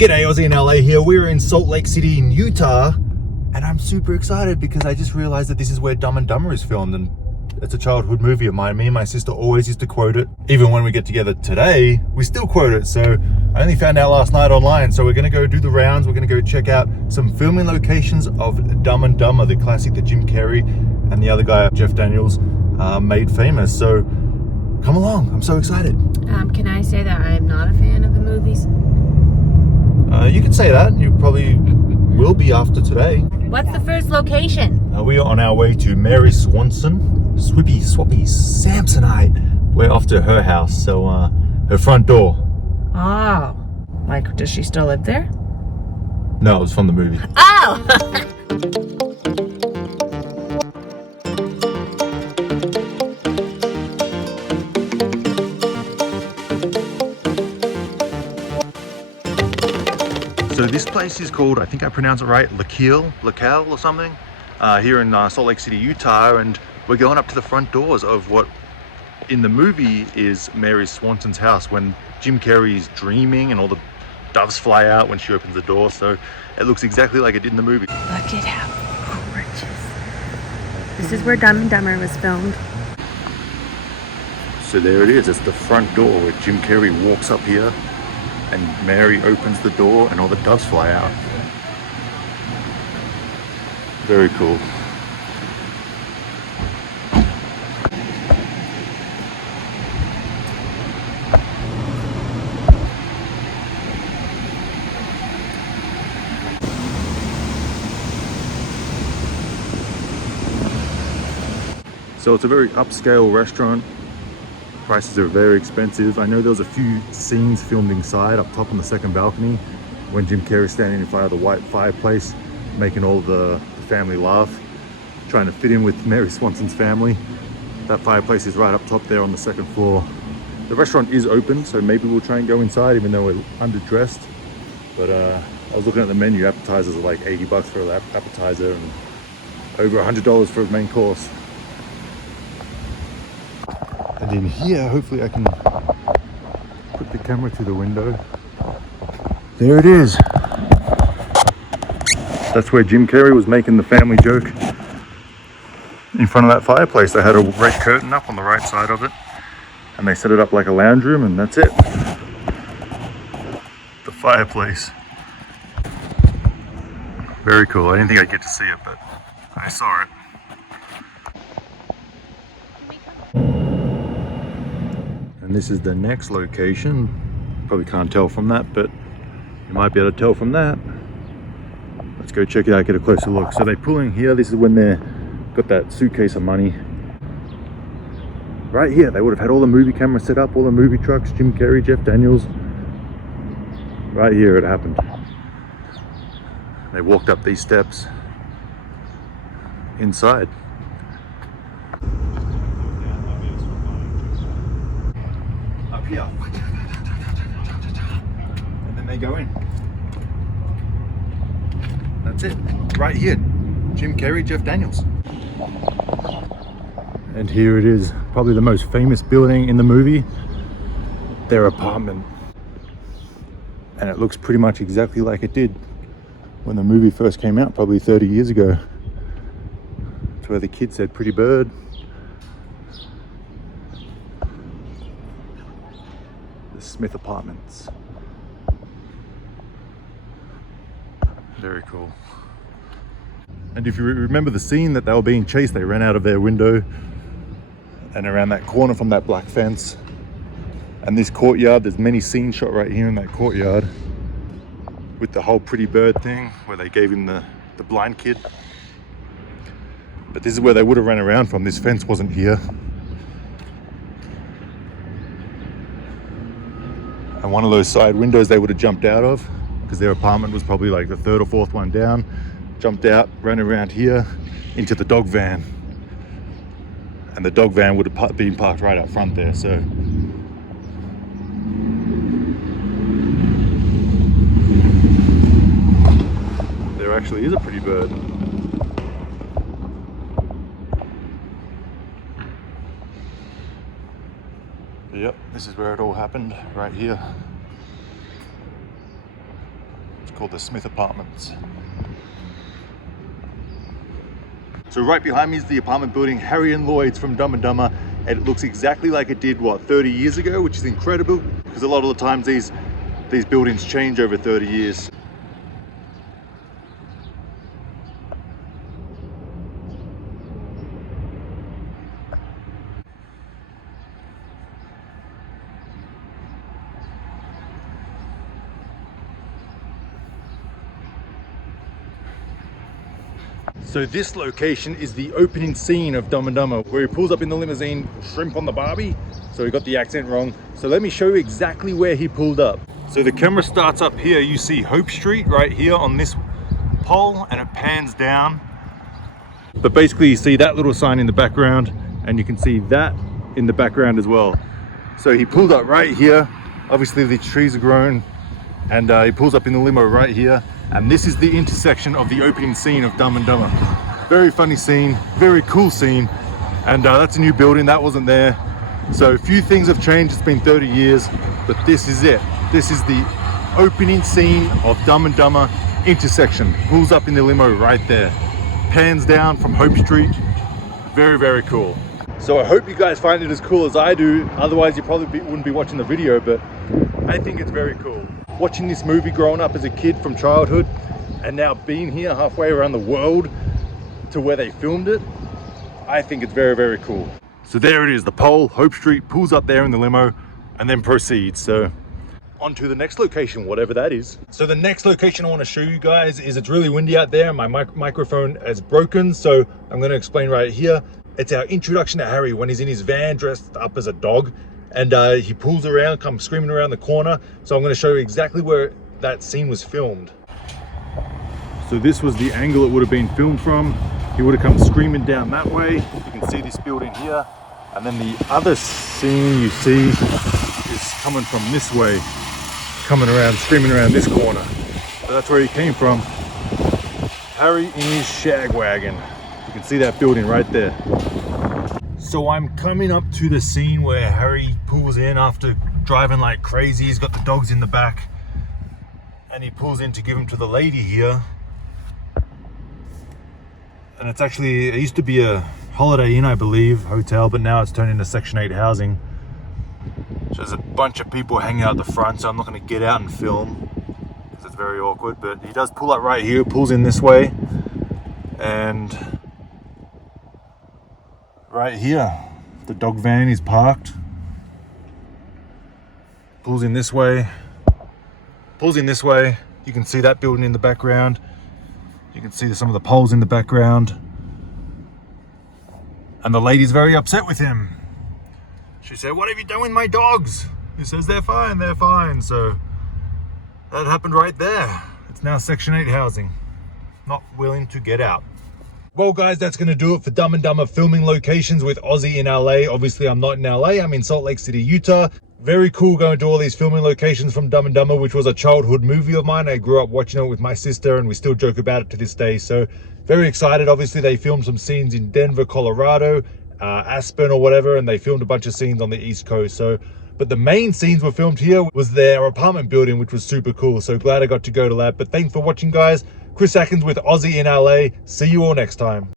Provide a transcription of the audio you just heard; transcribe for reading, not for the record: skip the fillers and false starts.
G'day, Aussie in LA here. We're in Salt Lake City in Utah, and I'm super excited because I just realized that this is where Dumb and Dumber is filmed, and it's a childhood movie of mine. Me and my sister always used to quote it. Even when we get together today, we still quote it. So I only found out last night online. So we're gonna go do the rounds. We're gonna go check out some filming locations of Dumb and Dumber, the classic that Jim Carrey and the other guy, Jeff Daniels, made famous. So come along, I'm so excited. Can I say that I'm not a fan of the movies? You can say that. You probably will be after today. What's the first location? We are on our way to Mary Swanson, Swippy Swappy Samsonite. We're off to her house, so her front door. Oh, like, does she still live there? No, it was from the movie. Oh! So this place is called, I think I pronounce it right, Lacal or something, here in Salt Lake City, Utah, and we're going up to the front doors of what in the movie is Mary Swanson's house when Jim Carrey's dreaming and all the doves fly out when she opens the door. So it looks exactly like it did in the movie. Look at how gorgeous. This is where Dumb and Dumber was filmed. So there it is, it's the front door where Jim Carrey walks up here and Mary opens the door and all the doves fly out. Very cool. So it's a very upscale restaurant. Prices are very expensive. I know there was a few scenes filmed inside up top on the second balcony when Jim Carrey's standing in front of the white fireplace making all the family laugh, trying to fit in with Mary Swanson's family. That fireplace is right up top there on the second floor. The restaurant is open, so maybe we'll try and go inside even though we're underdressed. But I was looking at the menu. Appetizers are like 80 bucks for an appetizer and over $100 for a main course. And in here, hopefully I can put the camera to the window. There it is. That's where Jim Carrey was making the family joke. In front of that fireplace, they had a red curtain up on the right side of it. And they set it up like a lounge room, and that's it. The fireplace. Very cool. I didn't think I'd get to see it, but I saw it. And this is the next location. Probably can't tell from that, but you might be able to tell from that. Let's go check it out, get a closer look. So they pull in here. This is when they've got that suitcase of money. Right here, they would have had all the movie cameras set up, all the movie trucks, Jim Carrey, Jeff Daniels. Right here it happened. They walked up these steps inside. Up here. And then they go in. That's it. Right here. Jim Carrey, Jeff Daniels. And here it is. Probably the most famous building in the movie. Their apartment. And it looks pretty much exactly like it did when the movie first came out, probably 30 years ago. It's where the kid said pretty bird. The Smith Apartments. Very cool. And if you remember the scene that they were being chased, they ran out of their window and around that corner from that black fence. And this courtyard, there's many scenes shot right here in that courtyard with the whole pretty bird thing where they gave him the blind kid. But this is where they would have ran around from. This fence wasn't here. And one of those side windows they would have jumped out of because their apartment was probably like the third or fourth one down. Jumped out, ran around here into the dog van. And the dog van would have been parked right up front there, so. There actually is a pretty bird. Yep, this is where it all happened, right here. It's called the Smith Apartments. So right behind me is the apartment building Harry and Lloyd's from Dumb and Dumber, and it looks exactly like it did, what, 30 years ago, which is incredible, because a lot of the times these buildings change over 30 years. So this location is the opening scene of Dumb and Dumber, where he pulls up in the limousine, shrimp on the Barbie. So he got the accent wrong. So let me show you exactly where he pulled up. So the camera starts up here. You see Hope Street right here on this pole, and it pans down. But basically you see that little sign in the background, and you can see that in the background as well. So he pulled up right here. Obviously the trees are grown, and he pulls up in the limo right here. And this is the intersection of the opening scene of Dumb and Dumber. Very funny scene, very cool scene. And that's a new building, that wasn't there. So a few things have changed, it's been 30 years, but this is it. This is the opening scene of Dumb and Dumber intersection. Pulls up in the limo right there. Pans down from Hope Street. Very, very cool. So I hope you guys find it as cool as I do. Otherwise you probably wouldn't be watching the video, but I think it's very cool. Watching this movie growing up as a kid from childhood, and now being here halfway around the world to where they filmed it, I think it's very, very cool. So there it is, the pole, Hope Street, pulls up there in the limo and then proceeds. So on to the next location, whatever that is. So the next location I want to show you guys is, it's really windy out there. My microphone is broken, so I'm going to explain right here. It's our introduction to Harry when he's in his van dressed up as a dog. And he pulls around, comes screaming around the corner. So I'm going to show you exactly where that scene was filmed. So this was the angle it would have been filmed from. He would have come screaming down that way. You can see this building here. And then the other scene you see is coming from this way, coming around, screaming around this corner. So that's where he came from. Harry in his shag wagon. You can see that building right there. So I'm coming up to the scene where Harry pulls in after driving like crazy. He's got the dogs in the back, and he pulls in to give them to the lady here. And it's actually, it used to be a Holiday Inn, I believe, hotel, but now it's turned into Section 8 housing. So there's a bunch of people hanging out the front, so I'm not going to get out and film because it's very awkward. But he does pull up right here, pulls in this way, and right here, the dog van is parked. Pulls in this way. Pulls in this way. You can see that building in the background. You can see some of the poles in the background. And the lady's very upset with him. She said, "What have you done with my dogs?" He says, "They're fine, they're fine." So that happened right there. It's now Section 8 housing. Not willing to get out. Well guys, that's going to do it for Dumb and Dumber filming locations with Aussie in LA. Obviously I'm not in LA, I'm in Salt Lake City, Utah. Very cool going to all these filming locations from Dumb and Dumber, which was a childhood movie of mine. I grew up watching it with my sister and we still joke about it to this day. So very excited. Obviously they filmed some scenes in Denver, Colorado, Aspen or whatever, and they filmed a bunch of scenes on the East Coast. But the main scenes were filmed here was their apartment building, which was super cool. So glad I got to go to that. But thanks for watching guys. Chris Atkins with Aussie in LA. See you all next time.